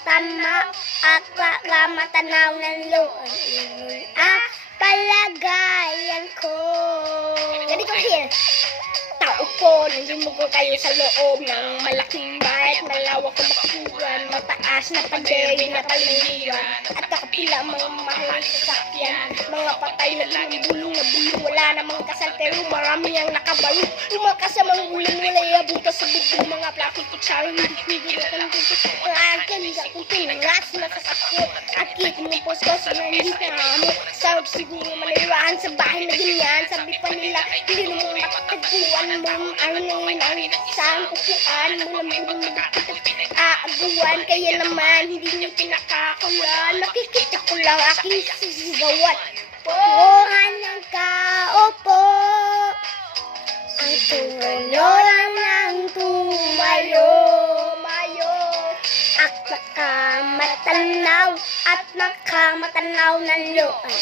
matama, akla matanaw ng luon. Palagayan ko. Ganito kasi, tao po, nandimugo kayo sa loob ng malaking bahay at malawak na bakuran, mataas na pader na paliliwan, at nakapila mga mahal sa sasakyan, mga patay na ginambulong na bulong, wala namang kasal pero marami ang nakabalo, lumakas sa mga ulan, wala yabuta sa bubong, mga plastic kutsara, hindi kong ang akin, kung pinangas na sasakyan, akit mo po sa hindi na mo, sarap siguro manirahan sa bahay na ganyan, sabi pa nila, hindi naman matatagpuan mo, ano ngayon ang isang upuan mo lang budong aaguan, kaya naman hindi niyo pinakakalan, nakikita ko lang aking sisigawan, buhan ng kaupo, ang tuloran ng tumayo, at nakamatanaw ng luan,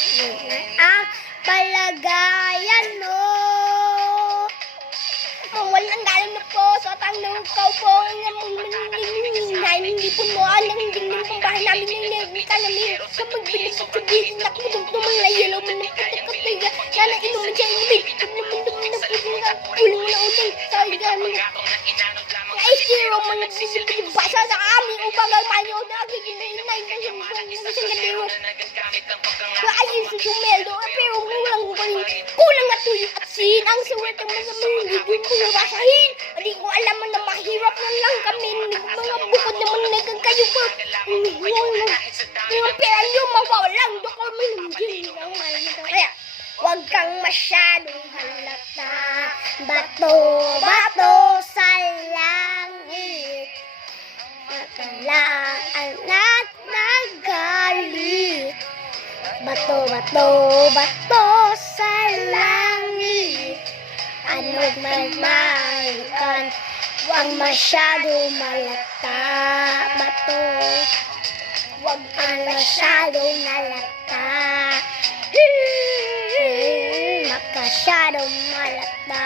ang palagayan mo. Walang galang na po, so tang nukaw po, hindi po mo alam, hindi mo pang bahay namin ng nagita namin, kapag binibig-sabihin, nakudumdumang na yellow, manapatakapiga, na inuman siya imig, naman na po, uling mo na uling, sa igamin, na-isiro mga basa sa aming upang almanyo, nagiginay ng isang galiw, ayun sa sumeldo, pero kulang na tuyo at sin, ang suwerte mo sa mga hindi mo nabasahin, hindi ko alam na mahirap na lang kami, mga bukod naman nagkakayo pa, yung pera nyo mawawalang dokumento, kaya huwag kang masyadong halata, bato sa langit, matalaan at nagalit, bato sa langit, ano'y magmarikan, huwag masyado malata, bato, huwag kang masyado nalata, makasyadong malata,